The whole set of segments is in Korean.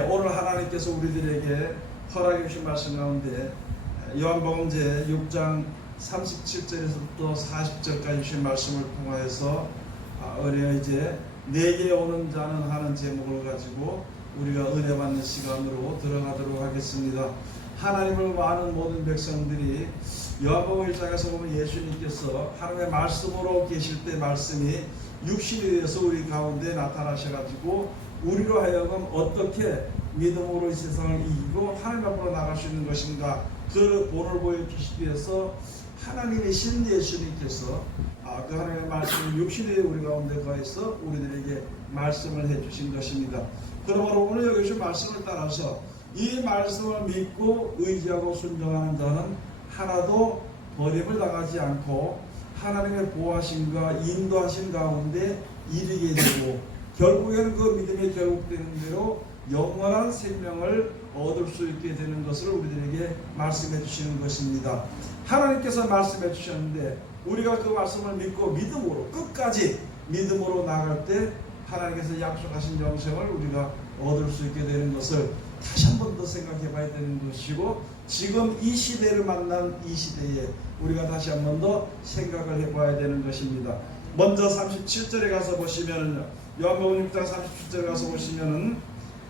오늘 하나님께서 우리들에게 허락해 주신 말씀 가운데 요한복음 제 6장 37절에서부터 40절까지 주신 말씀을 통하여서 우리가 이제 내게 오는 자는 하는 제목을 가지고 우리가 은혜 받는 시간으로 들어가도록 하겠습니다. 하나님을 아는 모든 백성들이 요한복음 1장에서 보면 예수님께서 하나님의 말씀으로 계실 때 말씀이 육신이 되어서 우리 가운데 나타나셔가지고 우리로 하여금 어떻게 믿음으로 이 세상을 이기고 하나님 앞으로 나갈 수 있는 것인가, 그 본을 보여주시기 위해서 하나님이신 예수님께서 그 하나님의 말씀을 육신이 우리 가운데 거해서 우리들에게 말씀을 해주신 것입니다. 그러므로 오늘 여기 주신 말씀을 따라서 이 말씀을 믿고 의지하고 순종하는 자는 하나도 버림을 당하지 않고 하나님의 보호하심과 인도하심 가운데 이르게 되고 결국에는 그 믿음이 결국되는 대로 영원한 생명을 얻을 수 있게 되는 것을 우리들에게 말씀해 주시는 것입니다. 하나님께서 말씀해 주셨는데 우리가 그 말씀을 믿고 믿음으로 끝까지 믿음으로 나갈 때 하나님께서 약속하신 영생을 우리가 얻을 수 있게 되는 것을 다시 한 번 더 생각해 봐야 되는 것이고, 지금 이 시대를 만난 이 시대에 우리가 다시 한 번 더 생각을 해 봐야 되는 것입니다. 먼저 37절에 가서 보시면은요, 요한복음 6장 37절에 가서 보시면은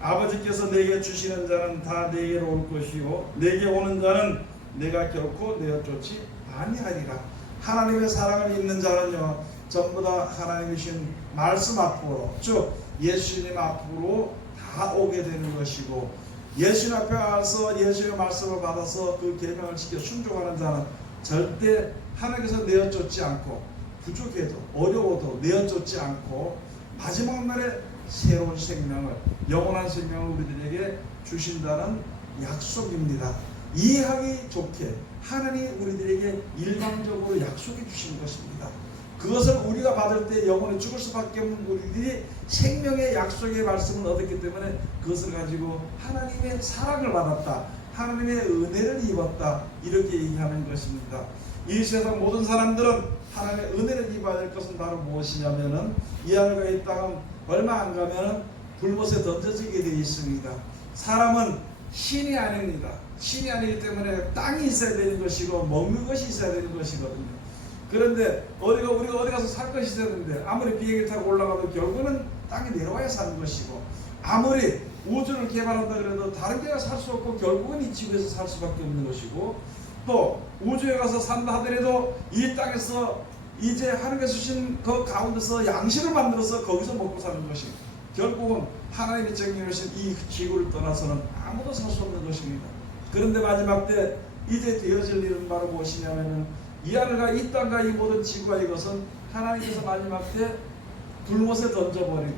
아버지께서 내게 주시는 자는 다 내게로 올 것이요 내게 오는 자는 내가 결코 내어 쫓지 아니하리라. 하나님의 사랑을 입는 자는요 전부 다 하나님이신 말씀 앞으로, 즉 예수님 앞으로 다 오게 되는 것이고, 예수님 앞에 와서 예수님의 말씀을 받아서 그 계명을 지켜 순종하는 자는 절대 하나님께서 내어 쫓지 않고, 부족해도 어려워도 내어 쫓지 않고 마지막 날에 새로운 생명을, 영원한 생명을 우리들에게 주신다는 약속입니다. 이해하기 좋게 하나님이 우리들에게 일방적으로 약속해 주신 것입니다. 그것을 우리가 받을 때 영원히 죽을 수밖에 없는 우리들이 생명의 약속의 말씀을 얻었기 때문에 그것을 가지고 하나님의 사랑을 받았다, 하나님의 은혜를 입었다, 이렇게 얘기하는 것입니다. 이 세상 모든 사람들은 하나님의 은혜를 입어야 될 것은 바로 무엇이냐면은 이 하늘과 이 땅은 얼마 안 가면 불못에 던져지게 되어 있습니다. 사람은 신이 아닙니다. 신이 아니기 때문에 땅이 있어야 되는 것이고 먹는 것이 있어야 되는 것이거든요. 그런데 우리가 어디 가서 살 것이 있어야 되는데 아무리 비행기 타고 올라가도 결국은 땅에 내려와야 사는 것이고, 아무리 우주를 개발한다 그래도 다른 데가 살 수 없고 결국은 이 지구에서 살 수밖에 없는 것이고, 또 우주에 가서 산다 하더라도 이 땅에서 이제 하나님께서 주신 그 가운데서 양식을 만들어서 거기서 먹고 사는 것이, 결국은 하나님이 정해놓으신 이 지구를 떠나서는 아무도 살 수 없는 것입니다. 그런데 마지막 때 이제 되어질 일은 바로 무엇이냐면은 이 하늘과 이 땅과 이 모든 지구가 이것은 하나님께서 마지막 때 불못에 던져버리고,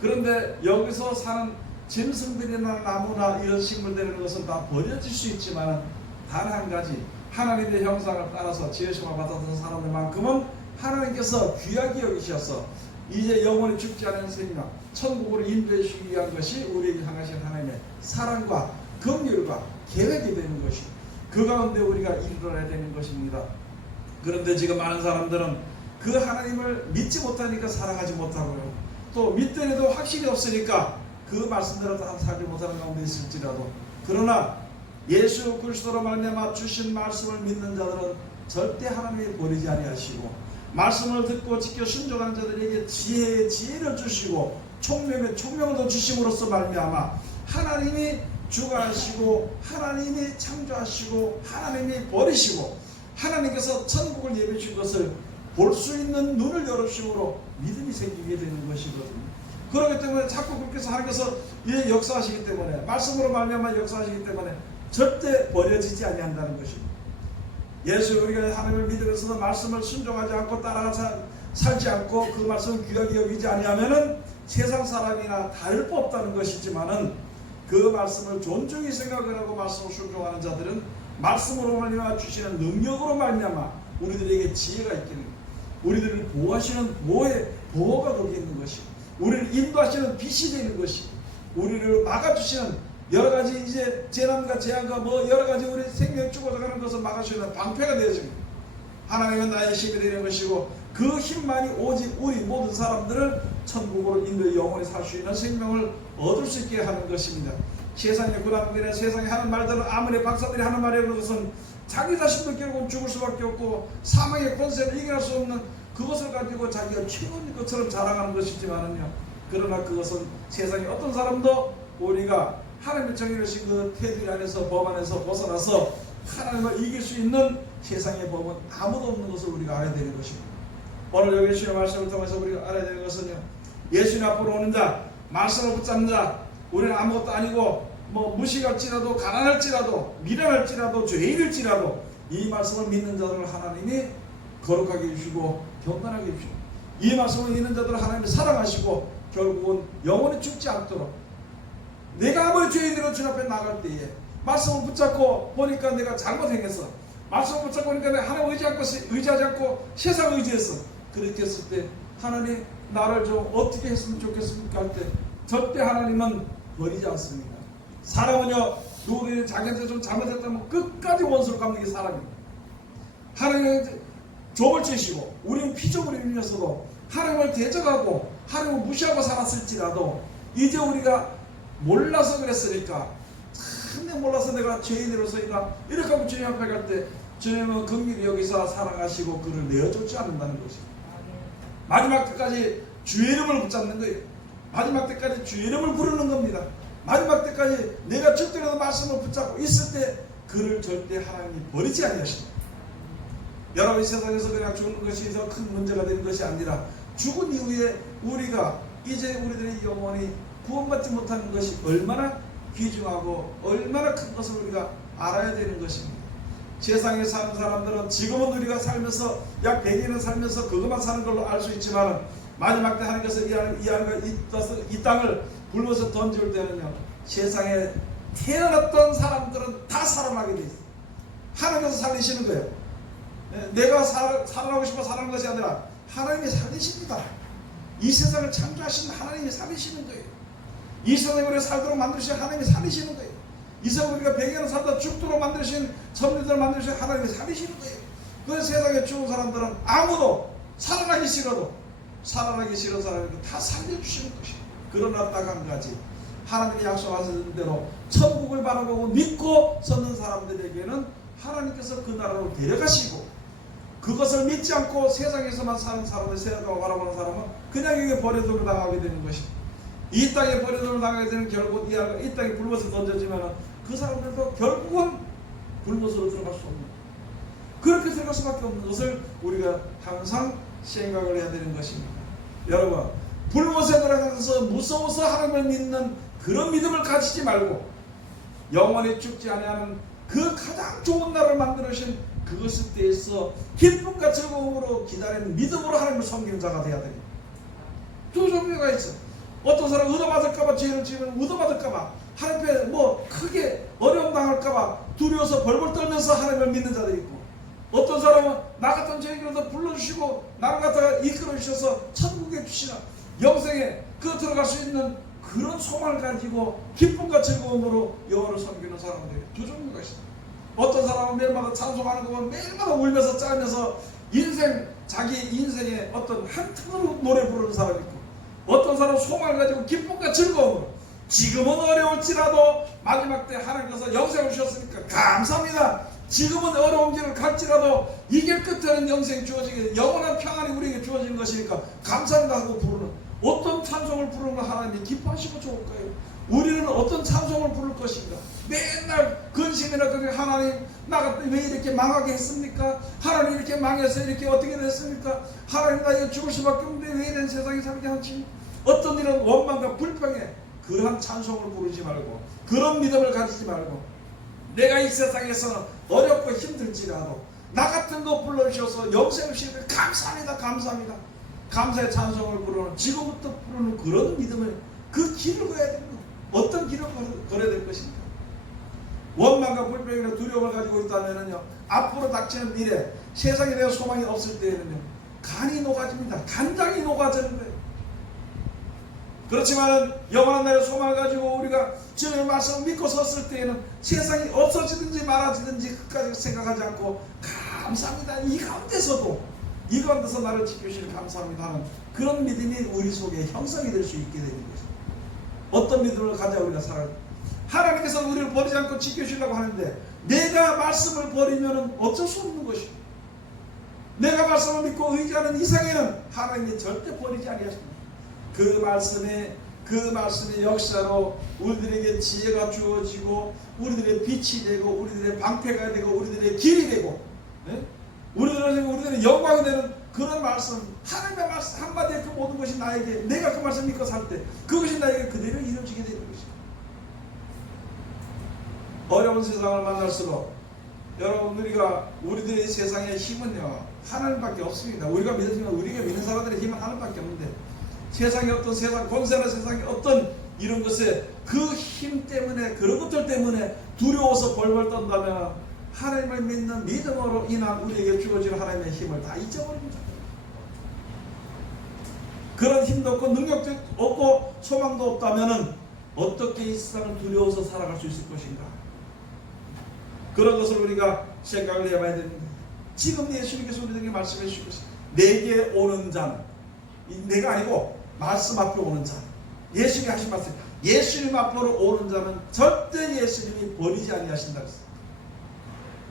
그런데 여기서 사는 짐승들이나 나무나 이런 식물들이라는 것은 다 버려질 수 있지만 단 한 가지, 하나님의 형상을 따라서 지으심을 받아서 사는 만큼은 하나님께서 귀하게 여기셔서 이제 영원히 죽지 않은 생명, 천국으로 인도해 주기 위한 것이 우리에게 향하신 하나님의 사랑과 긍휼과 계획이 되는 것이고, 그 가운데 우리가 이루어야 되는 것입니다. 그런데 지금 많은 사람들은 그 하나님을 믿지 못하니까 사랑하지 못하고요, 또 믿더라도 확신이 없으니까 그 말씀대로 다 살지 못하는 가운데 있을지라도, 그러나 예수 그리스도로 말미암아 주신 말씀을 믿는 자들은 절대 하나님이 버리지 아니하시고, 말씀을 듣고 지켜 순종하는 자들에게 지혜의 지혜를 주시고 총명의 총명을 더 주심으로써 말미암아 하나님이 주관하시고 하나님이 창조하시고 하나님이 버리시고 하나님께서 천국을 예비해 주신 것을 볼 수 있는 눈을 열어주심으로 믿음이 생기게 되는 것이거든요. 그렇기 때문에 자꾸 그렇게 해서 하나님께서 역사하시기 때문에, 말씀으로 말미암아 역사하시기 때문에 절대 버려지지 아니한다는 것입니다. 예수, 우리가 하나님을 믿으면서도 말씀을 순종하지 않고 따라가 살지 않고 그 말씀을 귀하게 여기지 아니하면은 세상 사람이나 다를 바 없다는 것이지만은, 그 말씀을 존중히 생각을 하고 말씀을 순종하는 자들은 말씀으로 말미암아 주시는 능력으로 말미암아 우리들에게 지혜가 있기는, 우리들을 보호하시는 보호가 거기 있는 것이고, 우리를 인도하시는 빛이 되는 것이고, 우리를 막아주시는 여러가지 이제 재난과 재앙과 뭐 여러가지 우리 생명 죽어가는 것을 막아주시는 방패가 되어집니다. 하나님은 나의 힘이 되는 것이고 그 힘만이 오직 우리 모든 사람들을 천국으로 인도의 영원히 살 수 있는 생명을 얻을 수 있게 하는 것입니다. 세상의 구람들이나 세상에 하는 말들은 아무리 박사들이 하는 말이라는 것은 자기 자신도 결국은 죽을 수밖에 없고 사망의 권세를 이겨낼 수 없는 그것을 가지고 자기가 최고인 것처럼 자랑하는 것이지만은요, 그러나 그것은 세상에 어떤 사람도 우리가 하나님의 정의로신 그 테두리 안에서 법 안에서 벗어나서 하나님을 이길 수 있는 세상의 법은 아무도 없는 것을 우리가 알아야 되는 것입니다. 오늘 여기 예수님의 말씀을 통해서 우리가 알아야 되는 것은요, 예수님 앞으로 오는 자, 말씀을 붙잡는 자, 우리는 아무것도 아니고 뭐 무식할지라도 가난할지라도 미련할지라도 죄인일지라도 이 말씀을 믿는 자들을 하나님이 거룩하게 해주시고 경건하게 해주시고, 이 말씀을 믿는 자들을 하나님이 사랑하시고 결국은 영원히 죽지 않도록, 내가 아무리 죄인으로 주 앞에 나갈 때에 말씀을 붙잡고 보니까 내가 잘못 행했어, 말씀을 붙잡고 보니까 내가 하나님 의지하지 않고 세상을 의지했어, 그렇게 했을 때 하나님 나를 좀 어떻게 했으면 좋겠습니까 할 때 절대 하나님은 버리지 않습니다. 사람은요, 누구든지 자기한테 좀 잘못했다면 끝까지 원수를 갚는 게 사람입니다. 하나님은 좁을 치시고 우리는 피조물이면서도 하나님을 대적하고 하나님을 무시하고 살았을지라도 이제 우리가 몰라서 그랬으니까, 참 몰라서 내가 죄인으로서이다 이렇게 하고 주님 앞에 갈 때 주님은 긍휼히 여기서 사랑하시고 그를 내어주지 않는다는 것입니다. 마지막 때까지 주의 이름을 붙잡는 거예요. 마지막 때까지 주의 이름을 부르는 겁니다. 마지막 때까지 내가 죽더라도 말씀을 붙잡고 있을 때 그를 절대 하나님이 버리지 아니하십니다. 여러분, 이 세상에서 그냥 죽는 것이 더 큰 문제가 되는 것이 아니라 죽은 이후에 우리가 이제 우리들의 영혼이 구원받지 못하는 것이 얼마나 귀중하고 얼마나 큰 것을 우리가 알아야 되는 것입니다. 세상에 사는 사람들은 지금은 우리가 살면서 약 100년을 살면서 그것만 사는 걸로 알 수 있지만 마지막 때 하나님께서 이 땅을 굴러서 던질 때는요, 세상에 태어났던 사람들은 다 살아나게 돼 있어요. 하나님께서 살리시는 거예요. 내가 살아나고 싶어 살아나는 것이 아니라 하나님이 살리십니다. 이 세상을 창조하신 하나님이 살리시는 거예요. 이 세상에 우리가 살도록 만드신 하나님이 살리시는 거예요. 이 세상에 우리가 100년을 살다 죽도록 만드신 선비들을 만드신 하나님이 살리시는 거예요. 그 세상에 죽은 사람들은 아무도 살아나기 싫어도 살아나기 싫은 사람에게 다 살려주시는 것이에요. 그러나 딱 한 가지, 하나님이 약속하신 대로 천국을 바라보고 믿고 섰는 사람들에게는 하나님께서 그 나라로 데려가시고, 그것을 믿지 않고 세상에서만 사는 사람을 세상을 바라보는 사람은 그냥 이게 버려두고 당하게 되는 것입니다. 이 땅에 버려두고 당하게 되는 결국 이 땅에 불못에 던져지면 그 사람들도 결국은 불못으로 들어갈 수 없는, 그렇게 들어갈 수밖에 없는 것을 우리가 항상 생각을 해야 되는 것입니다. 여러분, 불못에 들어가서 무서워서 하나님을 믿는 그런 믿음을 가지지 말고 영원히 죽지 아니하는 그 가장 좋은 날을 만들어주신 그것에 대해서 기쁨과 즐거움으로 기다리는 믿음으로 하나님을 섬기는 자가 되어야 됩니다. 두 종류가 있어. 어떤 사람은 얻어받을까봐, 죄를 지으면 얻어받을까봐, 하나님 앞에 뭐 크게 어려움 당할까봐 두려워서 벌벌 떨면서 하나님을 믿는 자들이 있고, 어떤 사람은 나 같은 죄인이라도 불러주시고 나를 갖다가 이끌어주셔서 천국에 주시나 영생에 그 들어갈 수 있는 그런 소망을 가지고 기쁨과 즐거움으로 여호와를 섬기는 사람들이 두 종류가 있습니다. 어떤 사람은 매일마다 찬송하는 거 보면 매일마다 울면서 짜면서 자기 인생의 어떤 한 틈으로 노래 부르는 사람이 있고, 어떤 사람은 소망을 가지고 기쁨과 즐거움으로 지금은 어려울지라도 마지막 때 하나님께서 영생을 주셨으니까 감사합니다. 지금은 어려운 길을 갈지라도 이 길 끝에는 영생이 주어지게, 영원한 평안이 우리에게 주어지는 것이니까 감사합니다 하고 부르는, 어떤 찬송을 부르는 걸 하나님이 기뻐하시고 좋을까요? 우리는 어떤 찬송을 부를 것인가? 맨날 근심이나 하나님 나가 왜 이렇게 망하게 했습니까? 하나님 이렇게 망해서 이렇게 어떻게 됐습니까? 하나님 나 이거 죽을 수밖에 없는데 왜 이런 세상에 살게 하지? 어떤 일은 원망과 불평에 그러한 찬송을 부르지 말고, 그런 믿음을 가지지 말고, 내가 이 세상에서 어렵고 힘들지라도 나 같은 거 불러주셔서 영생을 주시면 감사합니다, 감사합니다, 감사의 찬송을 부르는, 지금부터 부르는 그런 믿음을, 그 길을 가야 됩니다. 어떤 길을 걸어야 될 것입니까? 원망과 불평이나 두려움을 가지고 있다면요, 앞으로 닥치는 미래, 세상에 대한 소망이 없을 때에는요, 간이 녹아집니다. 간장이 녹아지는 거예요. 그렇지만 영원한 날의 소망을 가지고 우리가 주님의 말씀을 믿고 섰을 때에는 세상이 없어지든지 말아지든지 끝까지 생각하지 않고 감사합니다. 이 이 가운데서 나를 지켜주시니 감사합니다 하는 그런 믿음이 우리 속에 형성이 될 수 있게 되는 것입니다. 어떤 믿음을 가져 우리가 살아야 돼? 하나님께서 우리를 버리지 않고 지켜주시려고 하는데 내가 말씀을 버리면 어쩔 수 없는 것입니다. 내가 말씀을 믿고 의지하는 이상에는 하나님이 절대 버리지 아니하십니다. 그 말씀의 역사로 우리들에게 지혜가 주어지고 우리들의 빛이 되고 우리들의 방패가 되고 우리들의 길이 되고 우리들의 영광이 되는 그런 말씀, 하나님의 말씀 한마디에 그 모든 것이 나에게 내가 그 말씀 믿고 살 때 그것이 나에게 그대로 이루어지게 되는 것입니다. 어려운 세상을 만날수록 여러분 우리들의 세상의 힘은요 하나님밖에 없습니다. 우리가 믿는 사람들의 힘은 하나님밖에 없는데 세상의 어떤 권세나 세상의 어떤 이런 것에 그 힘 때문에 그런 것들 때문에 두려워서 벌벌 떤다면 하나님을 믿는 믿음으로 인한 우리에게 주어질 하나님의 힘을 다 잊어버립니다. 그런 힘도 없고 능력도 없고 소망도 없다면 어떻게 이 세상을 두려워서 살아갈 수 있을 것인가? 그런 것을 우리가 생각을 해봐야 됩니다. 지금 예수님께서 우리에게 말씀해 주시고 내게 오는 자는 내가 아니고 말씀 앞으로 오는 자, 예수님이 하신 말씀, 예수님 앞으로 오는 자는 절대 예수님이 버리지 아니하신다 그랬어요.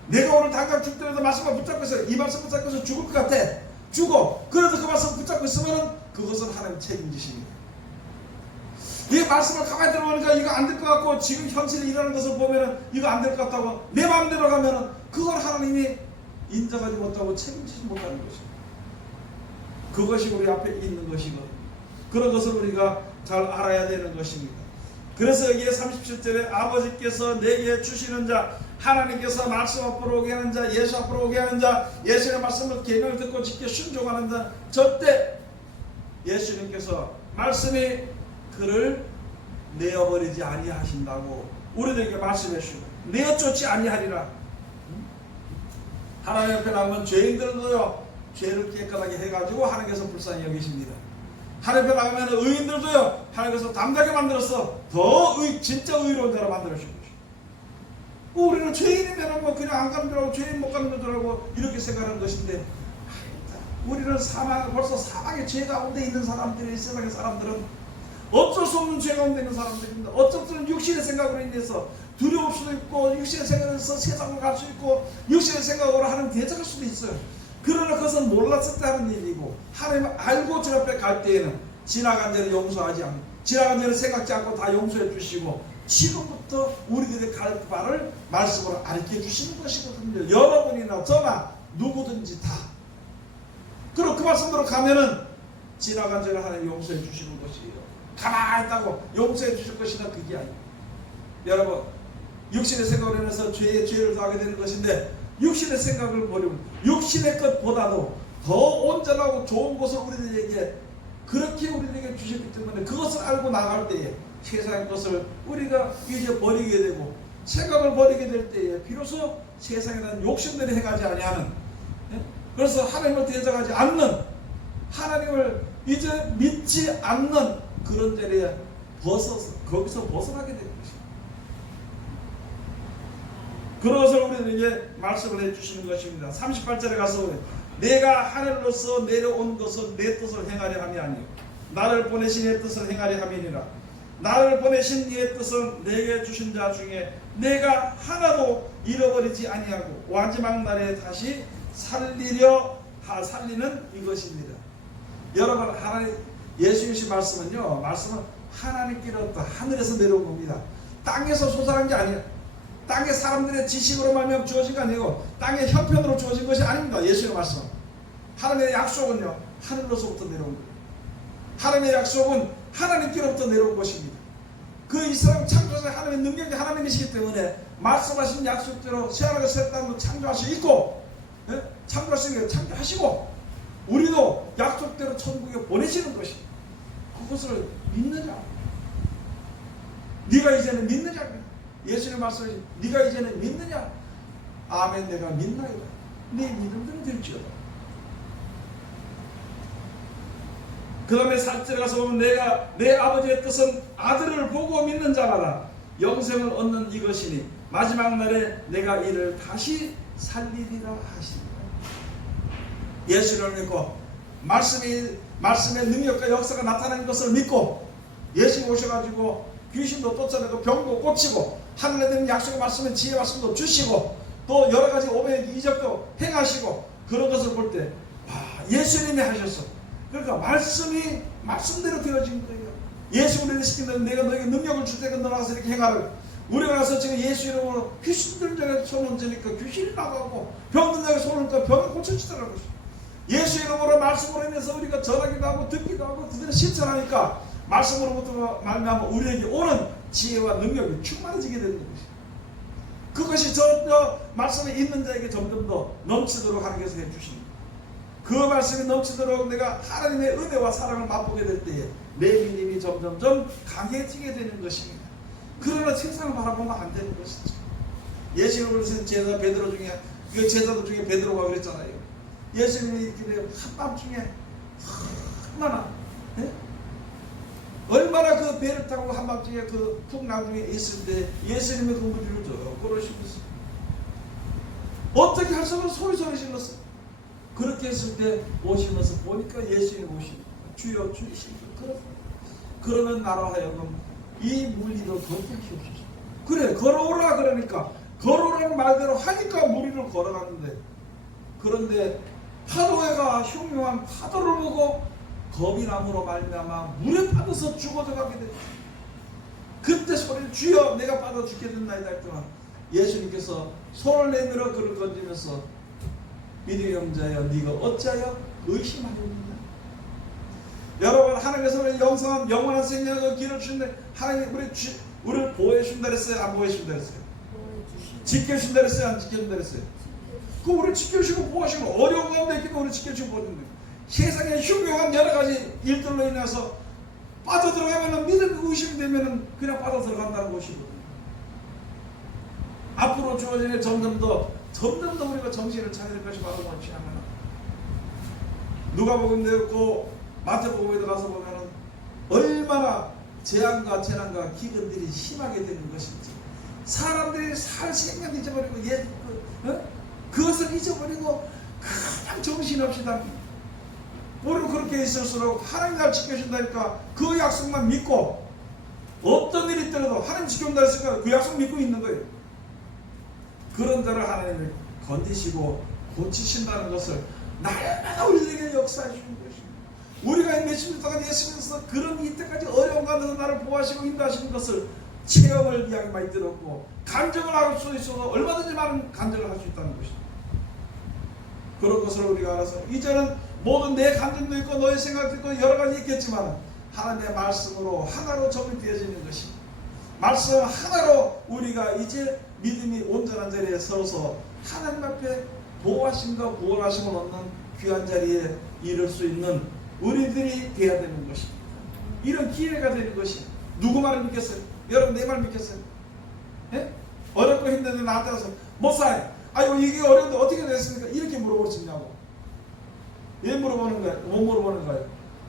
내가 오늘 당장 죽더라도 말씀을 붙잡고 있어요. 이 말씀 붙잡고 있어서 죽을 것 같아. 죽어. 그래도 그 말씀 붙잡고 있으면 그것은 하나님 책임지십니다. 이 말씀을 가만히 들어보니까 이거 안 될 것 같고 지금 현실에 일어나는 것을 보면 이거 안 될 것 같다고 내 마음대로 가면 그걸 하나님이 인정하지 못하고 책임지지 못하는 것입니다. 그것이 우리 앞에 있는 것이거든요. 그런 것을 우리가 잘 알아야 되는 것입니다. 그래서 여기에 37절에 아버지께서 내게 주시는 자, 하나님께서 말씀 앞으로 오게 하는 자, 예수 앞으로 오게 하는 자, 예수의 말씀을 계명을 듣고 지켜 순종하는 자, 절대 예수님께서 말씀이 그를 내어버리지 아니하신다고 우리들에게 말씀해 주시고 내어쫓지 아니하리라. 하나님 앞에 나오면 죄인들도요 죄를 깨끗하게 해가지고 하나님께서 불쌍히 여기십니다. 하나님 앞에 나가면 의인들도요 하나님께서 담대하게 만들어서 더 진짜 의로운 자로 만들어주신 것입니다. 우리는 죄인이면 뭐 그냥 안 가는 줄 알고 죄인 못 가는 줄 알고 이렇게 생각하는 것인데 우리는 벌써 사망의 죄 가운데 있는 사람들이 세상의 사람들은 어쩔 수 없는 죄 가운데 있는 사람들입니다. 어쩔 수 없는 육신의 생각으로 인해서 두려울 수도 있고 육신의 생각에서 세상으로 갈 수 있고 육신의 생각으로 하나님 대적할 수도 있어요. 그러나 그것은 몰랐을 때 하는 일이고 하나님을 알고 주 앞에 갈 때에는 지나간 죄를 용서하지 않고 지나간 죄를 생각지 않고 다 용서해 주시고 지금부터 우리들의 갈 바를 말씀으로 알려 주시는 것이거든요. 여러분이나 저나 누구든지 다. 그리고 그 말씀대로 가면은 지나간 죄를 하나님 용서해 주시는 것이에요. 가만히 있다고 용서해 주실 것이다 그게 아니에요. 여러분 육신의 생각으로 인해서 죄를 더하게 되는 것인데 육신의 생각을 버리면 육신의 것보다도 더 온전하고 좋은 것을 우리들에게 그렇게 우리들에게 주셨기 때문에 그것을 알고 나갈 때에 세상의 것을 우리가 이제 버리게 되고 생각을 버리게 될 때에 비로소 세상에 대한 욕심들이 행하지 아니하는 그래서 하나님을 대적하지 않는 하나님을 이제 믿지 않는 그런 자리에 거기서 벗어나게 되는 것입니다. 그런 것을 우리들에게 말씀을 해주시는 것입니다. 38절에 가서 내가 하늘로서 내려온 것은 내 뜻을 행하려 함이 아니요 나를 보내신 이의 뜻을 행하려 함이니라. 나를 보내신 이의 뜻은 내게 주신 자 중에 내가 하나도 잃어버리지 아니하고 마지막 날에 다시 살리는 이것입니다. 여러분 하나님 예수님의 말씀은요 말씀은 하나님께로부터 하늘에서 내려온 겁니다. 땅에서 솟아난 게 아니에요. 땅의 사람들의 지식으로 말미암아 주어진 게 아니고 땅의 형편으로 주어진 것이 아닙니다. 예수의 말씀 하나님의 약속은요 하늘로서부터 내려온 거예요. 하나님의 약속은 하나님께로부터 내려온 것입니다. 그 이스라엘 창조자 하나님의 능력이 하나님이시기 때문에 말씀하신 약속대로 새하늘과 새 땅도 창조할 수 있고 창조할 수 있는 게 창조하시고 우리도 약속대로 천국에 보내시는 것입니다. 그것을 믿느냐 네가 이제는 믿느냐 예수님 말씀을 네가 이제는 믿느냐 아멘 내가 믿나이다 네 믿음대로 될지어다. 그 다음에 4절에 가서 보면 내가 내 아버지의 뜻은 아들을 보고 믿는 자마다 영생을 얻는 이것이니 마지막 날에 내가 이를 다시 살리리라 하시니라. 예수를 믿고 말씀의 능력과 역사가 나타나는 것을 믿고 예수 오셔가지고 귀신도 쫓아내고 병도 고치고 하늘에 드는 약속의 말씀은 지혜 말씀도 주시고 또 여러가지 오백 이적도 행하시고 그런 것을 볼 때 예수님이 하셨어. 그러니까 말씀이 말씀대로 되어진 거예요. 예수 우리를 시킨다면 내가 너에게 능력을 줄 테니까 너나 가서 이렇게 행하라. 우리가 가서 지금 예수 이름으로 귀신들 전에 손 얹으니까 귀신이 나가고 병든 자에 손을 얹으니까 병이 고쳐지더라고요. 예수 이름으로 말씀으로 인해서 우리가 전하기도 하고 듣기도 하고 그들을 실천하니까 말씀으로부터 말미암아 우리에게 오는 지혜와 능력이 충만해지게 되는 것이죠. 그것이 저 말씀에 있는 자에게 점점 더 넘치도록 하나님께서 해주십니다. 그 말씀이 넘치도록 내가 하나님의 은혜와 사랑을 맛보게 될 때에 내 믿음이 점점점 강해지게 되는 것입니다. 그러나 세상을 바라보면 안 되는 것이죠. 예수님을 보신 제자 베드로 중에 그 제자들 중에 베드로가 그랬잖아요. 예수님이 이렇게 한밤중에 얼마나 그 배를 타고 한밤중에 그 풍랑중에 있을 때 예수님의 그 무리를 저 걸으시면서 어떻게 할 수 없는 소리 질렀어. 그렇게 했을 때 오시면서 보니까 예수님 오시는 주여 주이시니 그러면 나로 하여금 이 물리도 걷게 키우소서. 그래 걸어오라 그러니까 걸어오라는 말대로 하니까 무리를 걸어갔는데 그런데 파도가 흉흉한 파도를 보고 겁이 남으로 말미암아 물에 빠져서 죽어들어가게 됐다. 그때 소리를 주여 내가 빠져 죽게 된나이다 할 동안 예수님께서 손을 내밀어 그를 건지면서 믿음의 형제여 네가 어찌하여 의심하였느냐. 여러분 하나님께서 우리 영원한 생명의 길을 주신데 하나님 우리를 보호해 준다 그랬어요? 안 보호해 준다 그랬어요? 지켜준다 그랬어요? 안 지켜준다 그랬어요? 그 우리 지켜주시고 보호하시고 어려운 가운데 있기도 우리 지켜주고 보호하는데 세상에 흉흉한 여러 가지 일들로 인해서 빠져들어가면 믿음이 의심되면 그냥 빠져들어간다는 것이거든요. 앞으로 주어지는 점점 더 우리가 정신을 차릴 것이 바로 뭐지 하면 누가복음도 있고 마태복음에 가서 보면은 얼마나 재앙과 재난과 기근들이 심하게 되는 것인지 사람들이 살 생명 잊어버리고 그것을 잊어버리고 그냥 정신없이 다닙니다. 우리는 그렇게 있을수록 하나님 날 지켜준다니까 그 약속만 믿고 어떤 일이 있더라도 하나님 지켜준다 했으니까 그 약속 믿고 있는 거예요. 그런 자를 하나님을 건지시고 고치신다는 것을 날마다 우리에게 역사해 주는 것입니다. 우리가 몇십 년 동안 예수님께서 그런 이때까지 어려운 가운데서 나를 보호하시고 인도하시는 것을 체험을 이야기 많이 들었고 간증을 할 수 있어도 얼마든지 많은 간증을 할 수 있다는 것입니다. 그런 것을 우리가 알아서 이제는 모든 내 감정도 있고 너의 생각도 있고 여러 가지 있겠지만 하나님의 말씀으로 하나로 정립되어지는 것입니다. 말씀 하나로 우리가 이제 믿음이 온전한 자리에 서서 하나님 앞에 보호하심과 구원하심을 얻는 귀한 자리에 이를 수 있는 우리들이 되어야 되는 것입니다. 이런 기회가 되는 것이 누구 말을 믿겠어요? 여러분 내 말 믿겠어요? 예? 어렵고 힘든데 나한테 와서 목사님 아이고 이게 어려운데 어떻게 됐습니까? 이렇게 물어볼 수 있냐고. 왜 물어보는 거야? 못 물어보는 거야?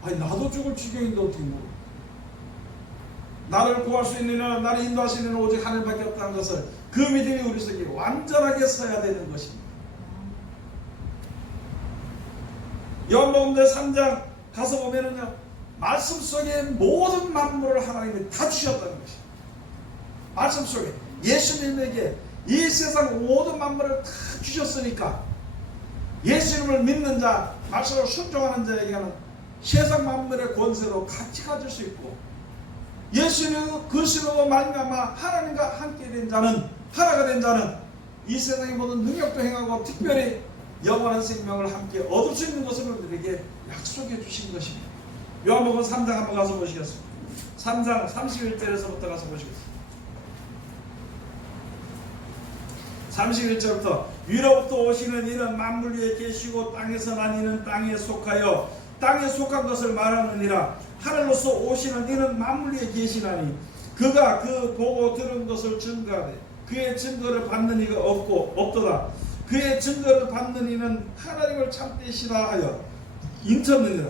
아니 나도 죽을 지경인데 어떻게 물어? 나를 구할 수 있는 이는 나를 인도할 수 있는 오직 하늘밖에 없다는 것을 그 믿음이 우리 속에 완전하게 서야 되는 것입니다. 요한복음 3장 가서 보면은요 말씀 속에 모든 만물을 하나님이 다 주셨다는 것입니다. 말씀 속에 예수님에게 이 세상 모든 만물을 다 주셨으니까 예수님을 믿는 자, 말씀을 순종하는 자에게는 세상 만물의 권세도 같이 가질 수 있고 예수님 그리스도로 말미암아 하나님과 함께 된 자는 하나가 된 자는 이 세상의 모든 능력도 행하고 특별히 영원한 생명을 함께 얻을 수 있는 것을 우리에게 약속해 주신 것입니다. 요한복음 3장 한번 가서 보시겠습니다. 3장 31절에서부터 가서 보시겠습니다. 31절부터 위로부터 오시는 이는 만물 위에 계시고 땅에서 난 이는 땅에 속하여 땅에 속한 것을 말하느니라. 하늘로서 오시는 이는 만물 위에 계시나니 그가 그 보고 들은 것을 증거하되 그의 증거를 받는 이가 없도다. 그의 증거를 받는 이는 하나님을 참되시다 하여 인쳤느니라.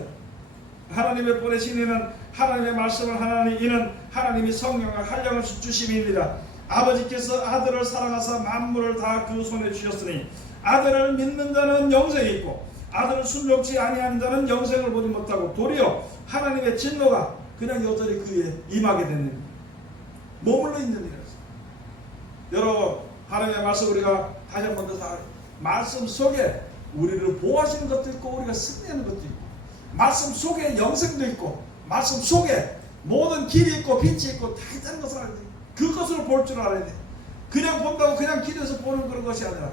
하나님의 보내신 이는 하나님의 말씀을 하나니 이는 하나님이 성령을 한량을 주심이니라. 아버지께서 아들을 사랑하사 만물을 다 그 손에 주셨으니 아들을 믿는 자는 영생이 있고 아들을 순종치 아니하는 자는 영생을 보지 못하고 도리어 하나님의 진노가 그냥 여전히 그에 임하게 되는 머물러 있는 일이었어요. 여러분, 하나님의 말씀 우리가 다시 한 번 더 말씀 속에 우리를 보호하시는 것도 있고 우리가 승리하는 것도 있고 말씀 속에 영생도 있고 말씀 속에 모든 길이 있고 빛이 있고 다 있다는 것을 알아야 돼. 그것을 볼 줄 알아야 돼. 그냥 본다고 그냥 길에서 보는 그런 것이 아니라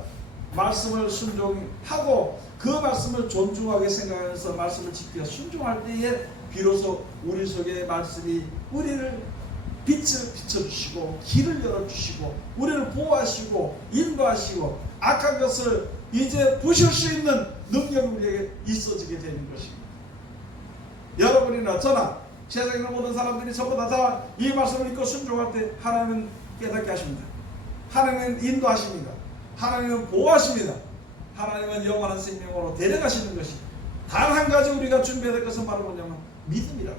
말씀을 순종하고 그 말씀을 존중하게 생각하면서 말씀을 지켜 순종할 때에 비로소 우리 속에 말씀이 우리를 빛을 비춰주시고 길을 열어주시고 우리를 보호하시고 인도하시고 악한 것을 이제 부실 수 있는 능력이 우리에게 있어지게 되는 것입니다. 여러분이나 저나 세상에 있는 모든 사람들이 전부 다 이 말씀을 믿고 순종할 때 하나님은 깨닫게 하십니다. 하나님은 인도하십니다. 하나님은 보호하십니다. 하나님은 영원한 생명으로 데려가시는 것이 단 한 가지 우리가 준비해야 될 것은 바로 뭐냐면 믿음이라고.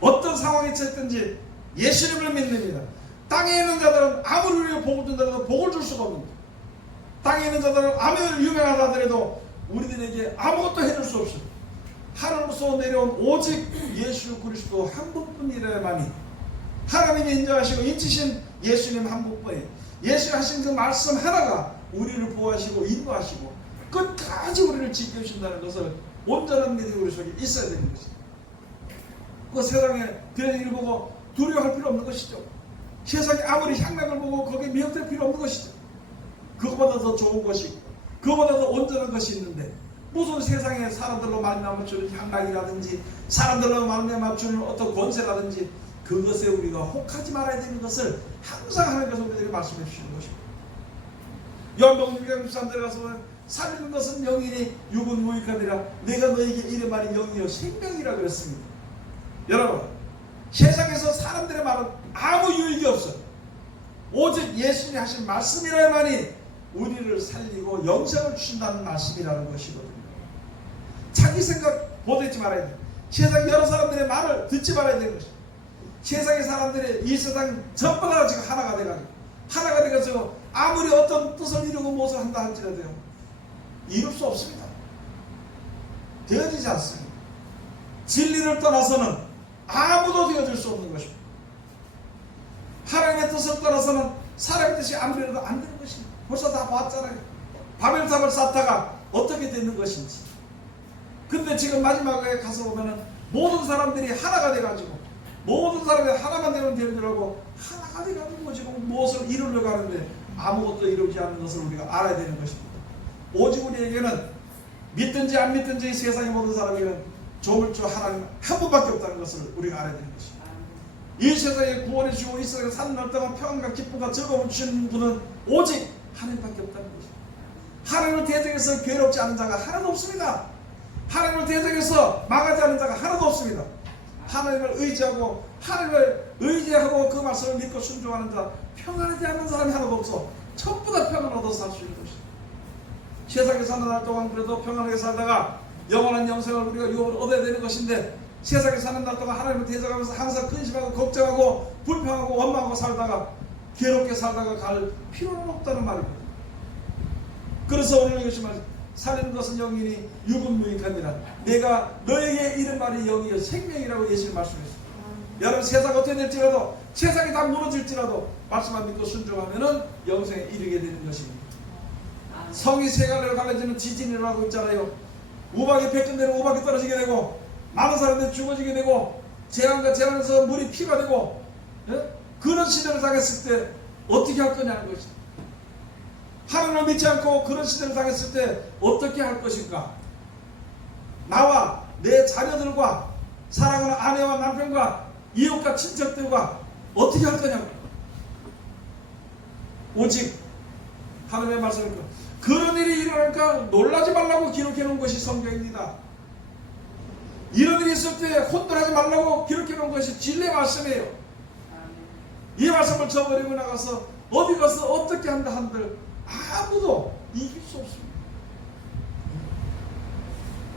어떤 상황이 처했든지 예수님을 믿습니다. 땅에 있는 자들은 아무리 우리에게 복을 준다고 복을 줄 수가 없습니다. 땅에 있는 자들은 아무리 유명하다 하더라도 우리들에게 아무것도 해줄 수 없습니다. 하늘로서 내려온 오직 예수 그리스도 한 분뿐이라야만이 하나님이 인정하시고 인치신 예수님 한 분뿐이 예수 하신 그 말씀 하나가 우리를 보호하시고 인도하시고 끝까지 우리를 지켜주신다는 것을 온전한 믿음이 우리 속에 있어야 되는 것입니다. 그 세상에 그런 일을 보고 두려워할 필요 없는 것이죠. 세상에 아무리 향락을 보고 거기에 미혹될 필요 없는 것이죠. 그것보다 더 좋은 것이 있고 그것보다 더 온전한 것이 있는데 무슨 세상에 사람들로 말미암아 주는 향락이라든지 사람들로 말미암아 주는 어떤 권세라든지 그것에 우리가 혹하지 말아야 되는 것을 항상 하나님께서 우리에게 말씀해 주시는 것입니다. 요한복음 6장에 가서 살리는 것은 영이니 육은 무익하니라 내가 너에게 이르마니 영이요 생명이라 그랬습니다. 여러분, 세상에서 사람들의 말은 아무 유익이 없어요. 오직 예수님이 하신 말씀이라야만이 우리를 살리고 영생을 주신다는 말씀이라는 것이거든요. 자기 생각 보도하지 말아야 돼요. 세상 여러 사람들의 말을 듣지 말아야 되는 것이죠. 세상의 사람들이 이 세상 전부 다 지금 하나가 돼가지고 아무리 어떤 뜻을 이루고 무엇을 한다 할지라도요 이룰 수 없습니다. 되어지지 않습니다. 진리를 떠나서는 아무도 되어질 수 없는 것입니다. 하나님의 뜻을 떠나서는 사람의 뜻이 아무리 해도 안 되는 것입니다. 벌써 다 봤잖아요. 바벨탑을 쌓다가 어떻게 되는 것인지. 근데 지금 마지막에 가서 보면은 모든 사람들이 하나가 돼가지고 모든 사람이 하나만 되면 되더라고 하나가 돼가지고 지금 무엇을 이루려고 하는데 아무것도 이루지 않는 것을 우리가 알아야 되는 것입니다. 오직 우리에게는 믿든지 안 믿든지 이 세상의 모든 사람에게는 좋을 줄 하나님 한 분밖에 없다는 것을 우리가 알아야 되는 것입니다. 이 세상에 구원해 주시고 이 세상에 산 날동안 평안과 기쁨과 즐거움을 주시는 분은 오직 하나님밖에 없다는 것입니다. 하나님을 대적해서 괴롭지 않은 자가 하나도 없습니다. 하나님을 대적해서 망하지 않은 자가 하나도 없습니다. 하나님을 의지하고 그 말씀을 믿고 순종하는 자 평안하지 않는 사람이 하나도 없어. 전부 다 평안 얻어서 살 수 있는 것입니다. 세상에 사는 날 동안 그래도 평안하게 살다가 영원한 영생을 우리가 얻어야 되는 것인데 세상에 사는 날 동안 하나님을 대적하면서 항상 근심하고 걱정하고 불평하고 원망하고 살다가 괴롭게 살다가 갈 필요는 없다는 말입니다. 그래서 오늘 이것이 말이죠. 살리는 것은 영이니 육은 무익하니라 내가 너에게 이른 말이 영이여 생명이라고 예수님 말씀했습니다. 여러분 세상 어떻게 될지라도 세상이 다 무너질지라도 말씀만 믿고 순종하면은 영생에 이르게 되는 것입니다. 성이 세 갈래로 갈라지는 지진이라고 있잖아요. 우박이 백근대로 우박이 떨어지게 되고 많은 사람들이 죽어지게 되고 재앙과 재앙에서 물이 피가 되고 그런 시대를 당했을 때 어떻게 할 거냐는 것입니다. 하나님을 믿지 않고 그런 시대를 당했을 때 어떻게 할 것인가? 나와 내 자녀들과 사랑하는 아내와 남편과 이웃과 친척들과 어떻게 할 거냐고. 오직 하나님의 말씀을 그런 일이 일어나니까 놀라지 말라고 기록해 놓은 것이 성경입니다. 이런 일이 있을 때 혼돈하지 말라고 기록해 놓은 것이 진리의 말씀이에요. 이 말씀을 저버리고 나가서 어디 가서 어떻게 한다 한들 아무도 이길 수 없습니다.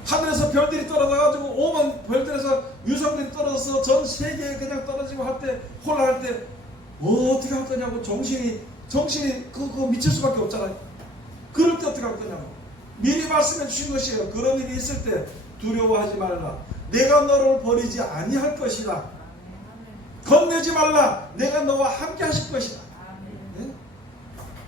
하늘에서 별들이 떨어져가지고 오만 별들에서 유성들이 떨어져서 전 세계에 그냥 떨어지고 할 때 혼란할 때 어떻게 할 거냐고 정신이 그거 미칠 수밖에 없잖아요. 그럴 때 어떻게 할 거냐고. 미리 말씀해 주신 것이에요. 그런 일이 있을 때 두려워하지 말라. 내가 너를 버리지 아니할 것이다. 겁내지 말라. 내가 너와 함께 하실 것이다. 네?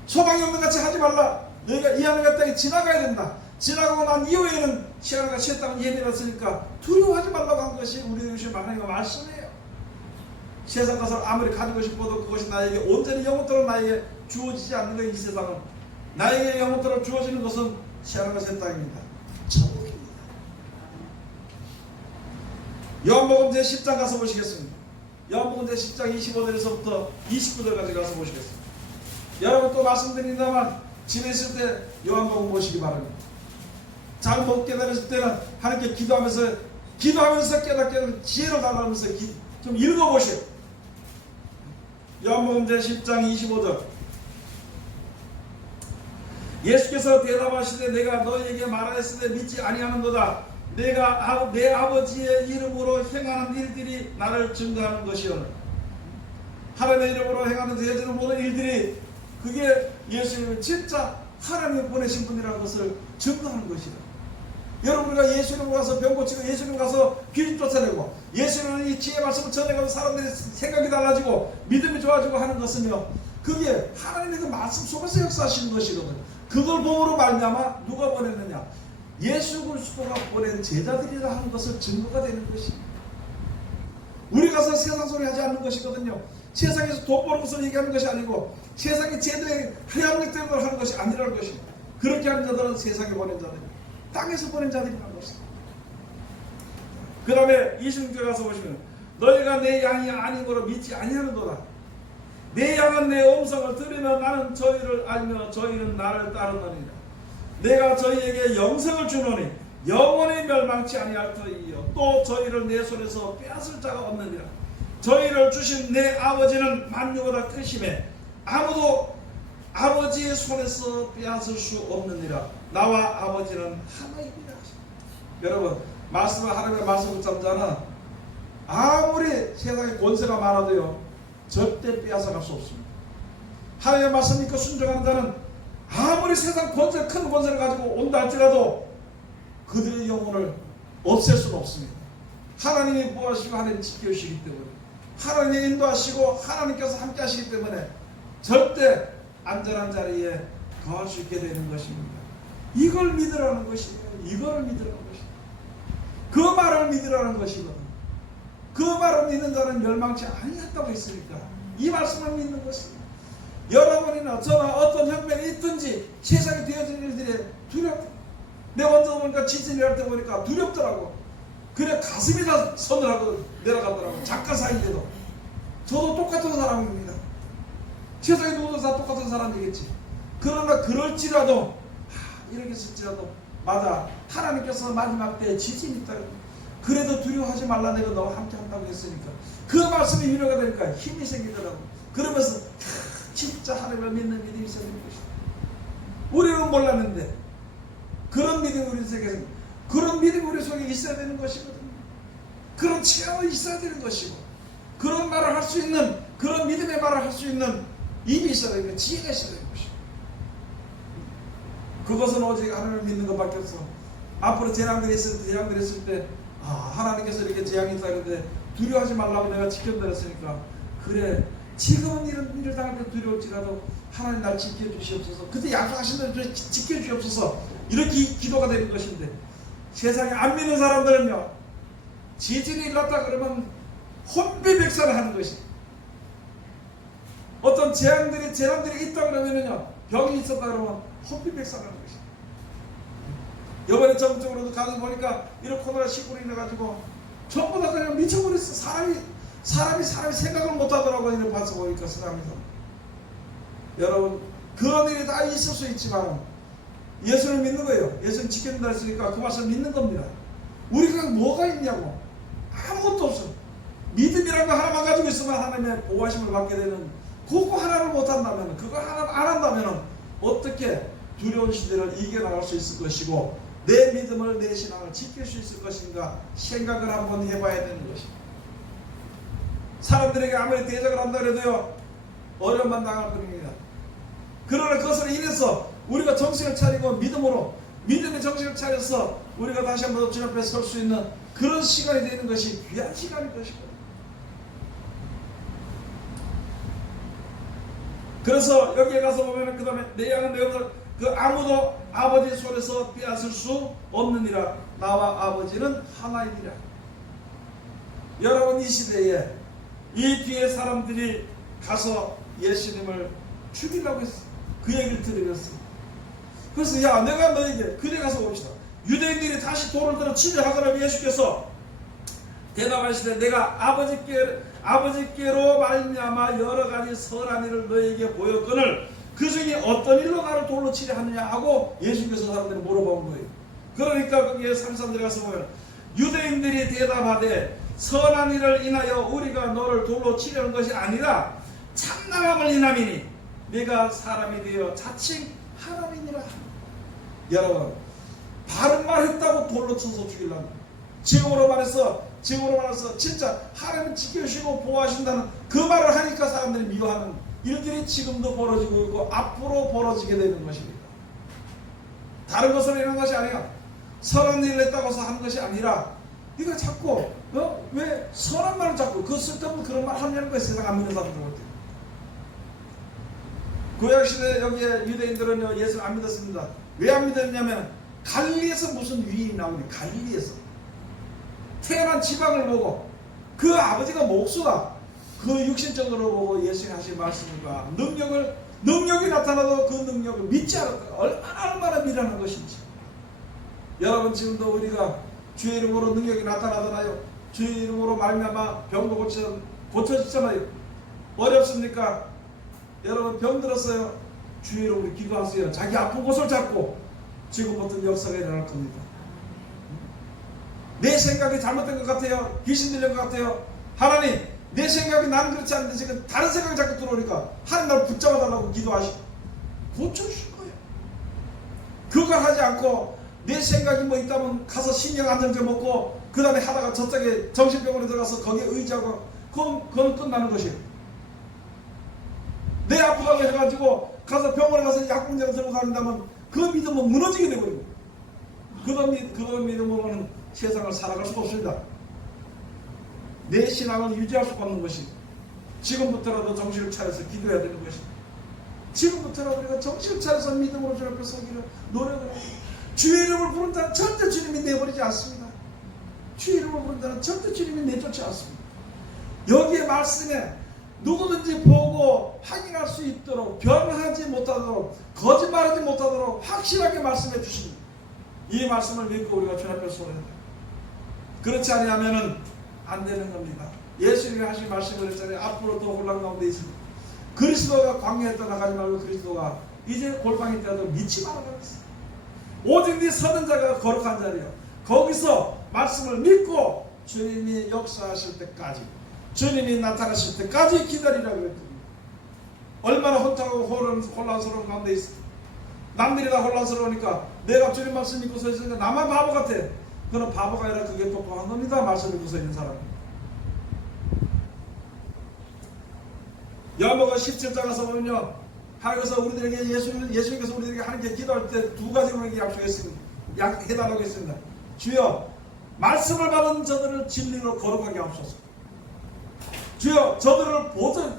소망이 없는 같이 하지 말라. 너희가 이 하늘의 땅에 지나가야 된다. 지나가고 난 이후에는 시간과 새 땅은 예비했으니까 두려워하지 말라고 한 것이 우리에게 주신 하나님의 말씀이에요. 세상 것을 아무리 가지고 싶어도 그것이 나에게 온전히 영원토록 나에게 주어지지 않는 거예요. 이 세상은 나에게 영원토록 주어지는 것은 시간과 새 땅입니다. 천국입니다. 요한복음 제10장 가서 보시겠습니다. 요한복음 제10장 25절에서부터 29절까지 가서 보시겠습니다. 여러분 또 말씀드립니다만 집에 있을 때 요한복음 보시기 바랍니다. 잘 못 깨달으실 때는 하나님께 기도하면서 깨닫게 하는 지혜를 달라면서 좀 읽어보세요. 요한복음 제10장 25절. 예수께서 대답하시되 내가 너희에게 말하였으되 믿지 아니하는도다. 내가 내 아버지의 이름으로 행하는 일들이 나를 증거하는 것이오늘. 하나님의 이름으로 행하는 대해지는 모든 일들이 그게 예수님은 진짜 하나님이 보내신 분이라는 것을 증거하는 것이다. 여러분 우리가 예수님 가서 병 고치고 예수님 가서 귀신 쫓아내고 예수님은 이 지혜 말씀을 전해가면 사람들이 생각이 달라지고 믿음이 좋아지고 하는 것은요, 그게 하나님의 그 말씀 속에서 역사하시는 것이거든요. 그걸 보므로 말미암아 누가 보냈느냐? 예수 그리스도가 보낸 제자들이라 하는 것을 증거가 되는 것입니다. 우리 가서 세상 소리 하지 않는 것이거든요. 세상에서 돈 버는 것을 얘기하는 것이 아니고 세상의 제도의 하얀 때문에 하는 것이 아니라는 것입니다. 그렇게 하는 자들은 세상에 보낸 자들입니다. 땅에서 보낸 자들이라는 것입니다. 그 다음에 26절 가서 보시면 너희가 내 양이 아니므로 믿지 아니하는도다. 내 양은 내 음성을 들으면 나는 저희를 알며 저희는 나를 따르느니라. 내가 저희에게 영생을 주노니 영원히 멸망치 아니할 터이요 또 저희를 내 손에서 빼앗을 자가 없느니라. 저희를 주신 내 아버지는 만유보다 크심에 아무도 아버지의 손에서 빼앗을 수 없느니라. 나와 아버지는 하나입니다. 여러분 말씀을 하나님의 말씀을 붙잡는 자는 아무리 세상에 권세가 많아도요 절대 빼앗아갈 수 없습니다. 하나님의 말씀 믿고 순종하는 자는 아무리 세상 권세, 큰 권세를 가지고 온다 할지라도 그들의 영혼을 없앨 수는 없습니다. 하나님이 보호하시고 하나님 지켜주시기 때문에 하나님이 인도하시고 하나님께서 함께 하시기 때문에 절대 안전한 자리에 거할 수 있게 되는 것입니다. 이걸 믿으라는 것이에요. 이걸 믿으라는 것이에요. 그 말을 믿으라는 것이거든요. 그 말을 믿는 자는 멸망치 아니했다고 했으니까 이 말씀을 믿는 것입니다. 여러분이나 저나 어떤 형편이 있든지 세상에 되어진 일들이 두렵다. 내가 먼저 보니까 지진이 할 때 보니까 두렵더라고. 그래 가슴이 다 서늘하고 내려가더라고. 작가사인데도 저도 똑같은 사람입니다. 세상에 누구도 다 똑같은 사람이겠지. 그러나 그럴지라도 이렇게 했을지라도 맞아 하나님께서 마지막 때에 지진이 있다. 그래도 두려워하지 말라. 내가 너와 함께 한다고 했으니까 그 말씀이 위로가 되니까 힘이 생기더라고. 그러면서 진짜 하나님을 믿는 믿음이 생기는 것이다. 우리는 몰랐는데 그런 믿음이 우리 속에 그런 믿음이 우리 속에 있어야 되는 것이거든요. 그런 체험이 있어야 되는 것이고 그런 말을 할 수 있는 그런 믿음의 말을 할 수 있는 입이 있어야 되는 지혜가 있어야 되는 것이고 그것은 오직 하나님을 믿는 것밖에 없어. 앞으로 재앙들이 있을 때 하나님께서 이렇게 재앙이 있다는데 두려워하지 말라고 내가 지켜드렸으니까 그래 지금은 이런 일을 당할 때 두려울지라도 하나님 날 지켜주시옵소서. 그때 약속하신 대로 지켜주시옵소서. 이렇게 기도가 되는 것인데 세상에 안 믿는 사람들은요 지진이 일났다 그러면 혼비백산을 하는 것이 어떤 재앙들이 있다 그러면은요 병이 있었다 그러면 혼비백산을 하는 것이 이번에 전국적으로도 가서 보니까 이런 코로나19로 인해가지고 전부 다 그냥 미쳐버렸어. 사람이 생각을 못하더라고요. 이런 봐서 보니까 세상에서. 여러분 그런 일이 다 있을 수 있지만 예수를 믿는 거예요. 예수는 지켜준다 했으니까 그 말씀을 믿는 겁니다. 우리가 뭐가 있냐고. 아무것도 없어. 믿음이라는 거 하나만 가지고 있으면 하나님의 보호하심을 받게 되는 그거 하나를 못한다면 그거 하나 안 한다면 어떻게 두려운 시대를 이겨나갈 수 있을 것이고 내 믿음을 내 신앙을 지킬 수 있을 것인가 생각을 한번 해봐야 되는 것입니다. 사람들에게 아무리 대적을 한다 해도요 어려움만 당할 뿐입니다. 그러나 그것을 인해서 우리가 정신을 차리고 믿음으로 믿음의 정신을 차려서 우리가 다시 한번 주님 앞에 설 수 있는 그런 시간이 되는 것이 귀한 시간일 것이거든요. 그래서 여기에 가서 보면 그 다음에 내 양은 내 것을 그 아무도 아버지 손에서 빼앗을 수 없느니라. 나와 아버지는 하나이니라. 여러분, 이 시대에 이 뒤에 사람들이 가서 예수님을 죽이려고 했어. 그 얘기를 들으셨어. 그래서 야, 내가 너에게 그대 가서 봅시다. 유대인들이 다시 돌을 들어 치려하거나 예수께서 대답하시되 내가 아버지께로 말미암아 여러 가지 선한 일을 너에게 보였거늘 그 중에 어떤 일로 나를 돌로 치려 하느냐 하고 예수께서 사람들이 물어본 거예요. 그러니까 거기에 상산들에 가서 보면 유대인들이 대답하되 선한 일을 인하여 우리가 너를 돌로 치려는 것이 아니라 참남함을 인함이니 네가 사람이 되어 자칭 하나님이라. 여러분, 바른 말 했다고 돌로 쳐서 죽이려고. 지금으로 말해서 진짜 하나님 지켜주시고 보호하신다는 그 말을 하니까 사람들이 미워하는 일들이 지금도 벌어지고 있고 앞으로 벌어지게 되는 것입니다. 다른 것으로 이런 것이 아니라 선한 일을 했다고 해서 하는 것이 아니라 네가 자꾸 왜 선한 말을 자꾸 그 쓸데없는 그런 말 하냐는 거예요. 세상 안 믿는 사람들 볼 때. 구약시대 여기에 유대인들은 예수를 안 믿었습니다. 왜 안 믿었냐면 갈릴리에서 무슨 위인이 나오니 갈릴리에서 태어난 지방을 보고 그 아버지가 목수가 그 육신적으로 보고 예수님 하신 말씀과 능력이 나타나도 그 능력을 믿지 않았다. 얼마나 미련한 것인지. 여러분, 지금도 우리가 주의 이름으로 능력이 나타나잖아요. 주의 이름으로 말미암아 병도 고쳐지잖아요. 어렵습니까? 여러분, 병 들었어요. 주의 이름으로 기도하세요. 자기 아픈 곳을 잡고 지금부터 역사가 일어날 겁니다. 내 생각이 잘못된 것 같아요. 귀신 들린 것 같아요. 하나님, 내 생각이 나는 그렇지 않은데 지금 다른 생각이 자꾸 들어오니까 하나님 나를 붙잡아 달라고 기도하시고 고쳐주실 거예요. 그걸 하지 않고 내 생각이 뭐 있다면 가서 신경 안정제 먹고 그 다음에 하다가 저쪽에 정신병원에 들어가서 거기에 의지하고 그건 끝나는 것이에요. 내 아프다고 해가지고 가서 병원에 가서 약국장 들고 다닌다면 그 믿음은 무너지게 되거든요. 그런 믿음으로는 세상을 살아갈 수가 없습니다. 내 신앙을 유지할 수가 없는 것이 지금부터라도 정신을 차려서 기도해야 되는 것입니다. 지금부터라도 우리가 정신을 차려서 믿음으로 주님 앞에 서기를 노력을 하고 주의 이름을 부른 자는 절대 주님이 내버리지 않습니다. 주의 이름을 부른 자는 절대 주님이 내쫓지 않습니다. 여기에 말씀에 누구든지 보고 확인할 수 있도록 변하지 못하도록 거짓말하지 못하도록 확실하게 말씀해 주십니다. 이 말씀을 믿고 우리가 주님 앞에 서야 합니다. 그렇지 않으면 안 되는 겁니다. 예수님이 하신 말씀을 했잖아요. 앞으로 더 혼란 가운데 있습니다. 그리스도가 광야에 떠나가지 말고 그리스도가 이제 골방에 떠나도 믿지 말아라 그랬어요. 오직 네 서는 자가 거룩한 자리요. 거기서 말씀을 믿고 주님이 역사하실 때까지 주님이 나타나실 때까지 기다리라고 했거든요. 얼마나 혼탁하고 혼란스러운 가운데 있어. 남들이 다 혼란스러우니까 내가 주님 말씀 믿고 서 있으니까 나만 바보 같아. 그건 바보가 아니라 그게 똑똑한 겁니다. 말씀 믿고 서 있는 사람. 야고보가 17장 가서 보면요. 하나님께서 우리들에게 예수님께서 우리들에게 하나님께 기도할 때 두 가지 우리에게 약속했습니다. 해달라고 했습니다. 주여, 말씀을 받은 저들을 진리로 거룩하게 하옵소서. 주여,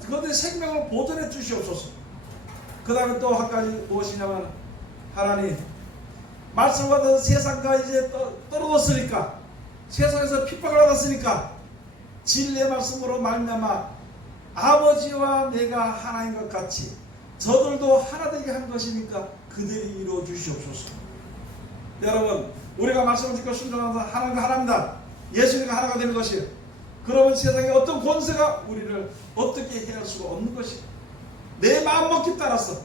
그들의 생명을 보존해 주시옵소서. 그 다음에 또 한 가지 무엇이냐면 하나님, 말씀을 받아서 세상과 이제 떨어졌으니까 세상에서 핍박을 받았으니까 진리의 말씀으로 말미암아 아버지와 내가 하나인 것 같이 저들도 하나 되게 한 것이니까 그들이 이루어 주시옵소서. 여러분, 우리가 말씀을 듣고 순종하면서 하나님과 하나입니다. 예수님과 하나가 되는 것이에요. 그러면 세상에 어떤 권세가 우리를 어떻게 해야 할 수가 없는 것이에요. 내 마음먹기 따라서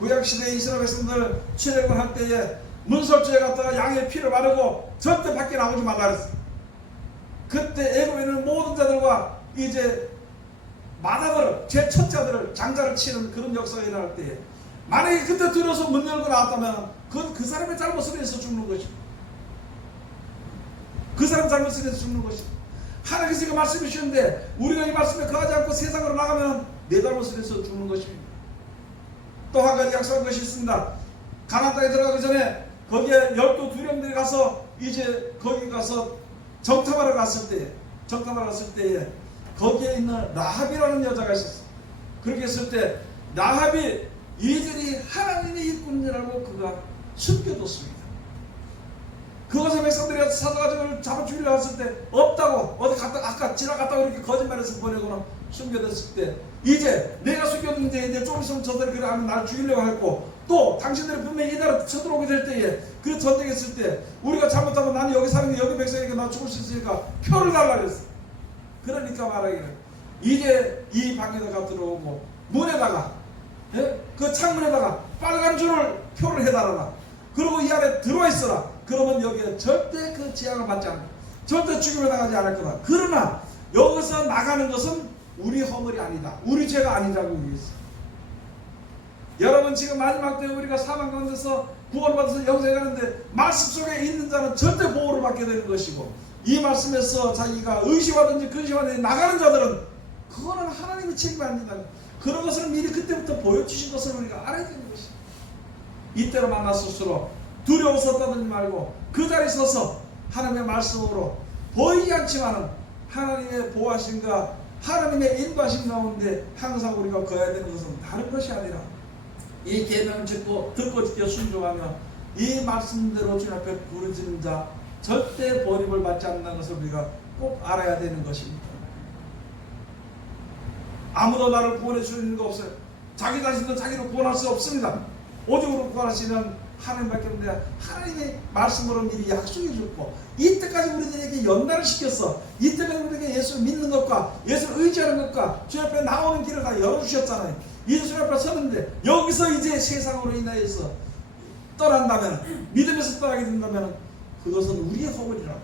구약시대의 이스라엘 백성들 출애굽할 때에 문설주에 갔다가 양의 피를 바르고 절대 밖에 나오지 말라 그랬어요. 그때 애굽에 있는 모든 자들과 이제 마다들을 제 첫자들을 장자를 치는 그런 역사가 일어날 때에 만약에 그때 들어서 문 열고 나왔다면 그건 그 사람의 잘못으로 인해서 죽는 것이고 그 사람 잘못으로 인해서 죽는 것이고 하나님께서 이거 말씀해 주셨는데 우리가 이 말씀에 거하지 않고 세상으로 나가면 내 잘못으로 인해서 죽는 것입니다. 또 한 가지 약속한 것이 있습니다. 가나안 땅에 들어가기 전에 거기에 12두령들이 가서 이제 거기 가서 정탐하러 갔을 때에 거기에 있는 라합이라는 여자가 있었어. 그렇게 했을 때 라합이 이들이 하나님의 일꾼이라고 그가 숨겨뒀습니다. 그것을 백성들이 찾아가지고 잡아 죽이려 했을 때 없다고 어디 갔다 아까 지나갔다고 이렇게 거짓말해서 보내거나 숨겨뒀을 때 이제 내가 숨겨둔 이제 좀 있으면 저들이 그래 하면 나를 죽이려고 했고 또 당신들이 분명히 이 나라 쳐들어오게 될 때에 그 전쟁했을 때 우리가 잘못하면 나는 여기 사는 게 여기 백성이니까 나 죽을 수 있으니까 표를 달라 그랬어. 그러니까 말하기를 이제 이 방에다가 들어오고 문에다가 그 창문에다가 빨간 줄을 표를 해달라. 그리고 이 안에 들어와 있어라. 그러면 여기에 절대 그 재앙을 받지 않고 절대 죽임을 당하지 않을 거다. 그러나 여기서 나가는 것은 우리 허물이 아니다. 우리 죄가 아니라고 얘기했어. 여러분 지금 마지막 때 우리가 사망 가운데서 구원받아서 영생에 가는데 말씀 속에 있는 자는 절대 보호를 받게 되는 것이고 이 말씀에서 자기가 의심하든지 근심하든지 나가는 자들은 그거는 하나님의 책임이 아니다. 그런 것을 미리 그때부터 보여주신 것을 우리가 알아야 되는 것이다. 이때로 만났을수록 두려워서 떠들지 말고 그 자리에 서서 하나님의 말씀으로 보이지 않지만은 하나님의 보호하심과 하나님의 인도하심 가운데 항상 우리가 거해야 되는 것은 다른 것이 아니라 이 계명을 듣고 지켜 순종하며 이 말씀대로 주님 앞에 부르짖는 자 절대 버림을 받지 않는 것을 우리가 꼭 알아야 되는 것입니다. 아무도 나를 구원해 주는 거 없어요. 자기 자신도 자기를 구원할 수 없습니다. 오직으로 구원하시는 하나님밖에 없는데 하나님의 말씀으로 미리 약속해 줬고 이때까지 우리들에게 연단을 시켰어. 이때까지 우리에게 예수를 믿는 것과 예수를 의지하는 것과 주 앞에 나오는 길을 다 열어주셨잖아요. 이제 주 앞에 서는데 여기서 이제 세상으로 인하여서 떠난다면 믿음에서 떠나게 된다면 그것은 우리의 허물이라고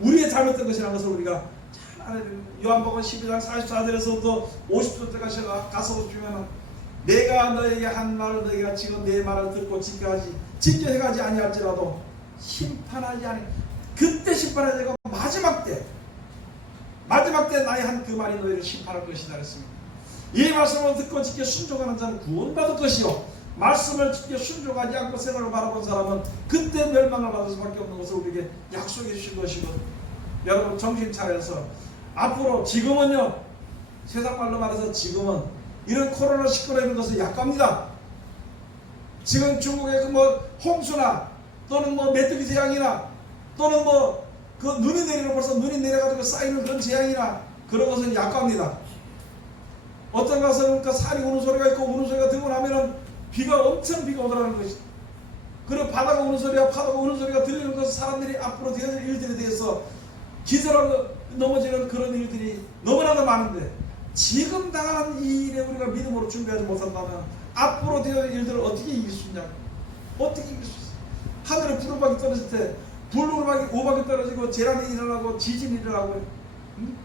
우리의 잘못된 것이라는 것을 우리가 잘 알아야 됩니다. 요한복음 12장 44절에서부터 50절까지 가서 보시면 내가 너에게 한 말을 너희가 지금 내 말을 듣고 지켜가지 아니할지라도 심판하지 아니 그때 심판하지 않고 마지막 때 나의 한 그 말이 너희를 심판할 것이다 그랬습니다. 이 말씀을 듣고 지켜 순종하는 자는 구원받을 것이요 말씀을 지켜 순종하지 않고 세상을 바라본 사람은 그때 멸망을 받을 수밖에 없는 것을 우리에게 약속해 주신 것이거든요. 여러분 정신 차려서 앞으로 지금은요 세상 말로 말해서 지금은 이런 코로나19로 있는 것은 약합니다. 지금 중국의 홍수나 또는 메뚜기 재앙이나 또는 그 눈이 내리는 벌써 눈이 내려가지고 쌓이는 그런 재앙이나 그런 것은 약합니다. 어떤 것은 그 살이 우는 소리가 있고 우는 소리가 들고 나면은 비가 오더라는 것이다. 그리고 바다가 우는 소리와 파도가 우는 소리가 들리는 것은 사람들이 앞으로 되어질 일들에 대해서 기절하고 넘어지는 그런 일들이 너무나도 많은데 지금 당하는 이 일에 우리가 믿음으로 준비하지 못한다면 앞으로 되어질 일들을 어떻게 이길 수 있냐고. 어떻게 이길 수 있어. 하늘에 불우박이 떨어질 때 불우박이 오박이 떨어지고 재난이 일어나고 지진이 일어나고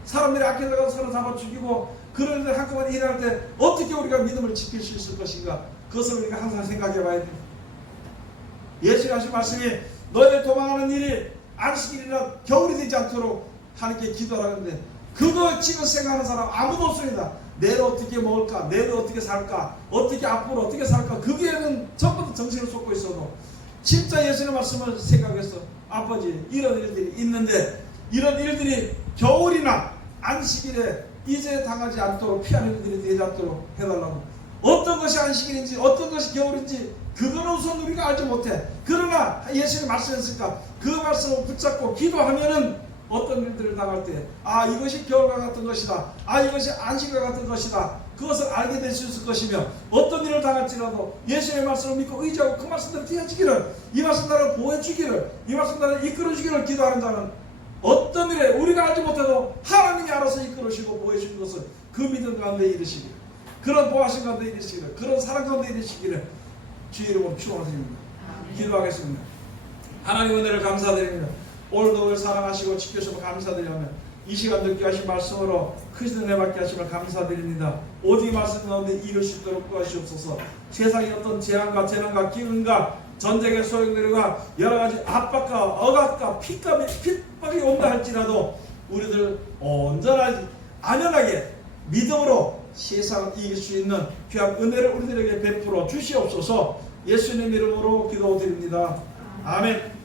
사람들이 악해다가 서로 잡아 죽이고 그런 일들 한꺼번에 일어날 때 어떻게 우리가 믿음을 지킬 수 있을 것인가. 그것을 우리가 항상 생각해 봐야 됩니다. 예수님 하신 말씀이 너희들 도망하는 일이 안식일이나 겨울이 되지 않도록 하나님께 기도하라는데 그거 지금 생각하는 사람 아무도 없습니다. 내일 어떻게 먹을까? 내일 어떻게 살까? 어떻게 앞으로 어떻게 살까? 거기에는 전부 다 정신을 쏟고 있어도 진짜 예수님의 말씀을 생각해서 아버지 이런 일들이 있는데 이런 일들이 겨울이나 안식일에 이제 당하지 않도록 피하는 일들이 되지 않도록 해달라고. 어떤 것이 안식일인지 어떤 것이 겨울인지 그거는 우선 우리가 알지 못해. 그러나 예수님이 말씀했으니까 그 말씀을 붙잡고 기도하면은 어떤 일들을 당할 때 이것이 겨울과 같은 것이다. 이것이 안식일과 같은 것이다. 그것을 알게 될 수 있을 것이며 어떤 일을 당할지라도 예수님의 말씀을 믿고 의지하고 그 말씀대로 되어지기를 이 말씀 나를 보여주기를 이 말씀 나를 이끌어주기를 기도하는 자는 어떤 일에 우리가 알지 못해도 하나님이 알아서 이끌어주시고 보여주는 것을 그 믿음 가운데 이르시기를 그런 보호하심 가운데 이르시기를 그런 사랑 가운데 이르시기를 주의 이름으로 축원드립니다. 기도하겠습니다. 하나님 은혜를 감사드립니다. 오늘도 우리를 사랑하시고 지켜주셔서 감사드리며 이 시간 듣게 하신 말씀으로 크신 은혜 받게 하심을 감사드립니다. 오직 말씀 가운데 이룰 수 있도록 구하시옵소서. 세상의 어떤 재앙과 재난과 기근과 전쟁의 소용들과 여러가지 압박과 억압과 핍박이 온다 할지라도 우리들 온전하게 안연하게 믿음으로 세상을 이길 수 있는 귀한 은혜를 우리들에게 베풀어 주시옵소서. 예수님 이름으로 기도드립니다. 아멘.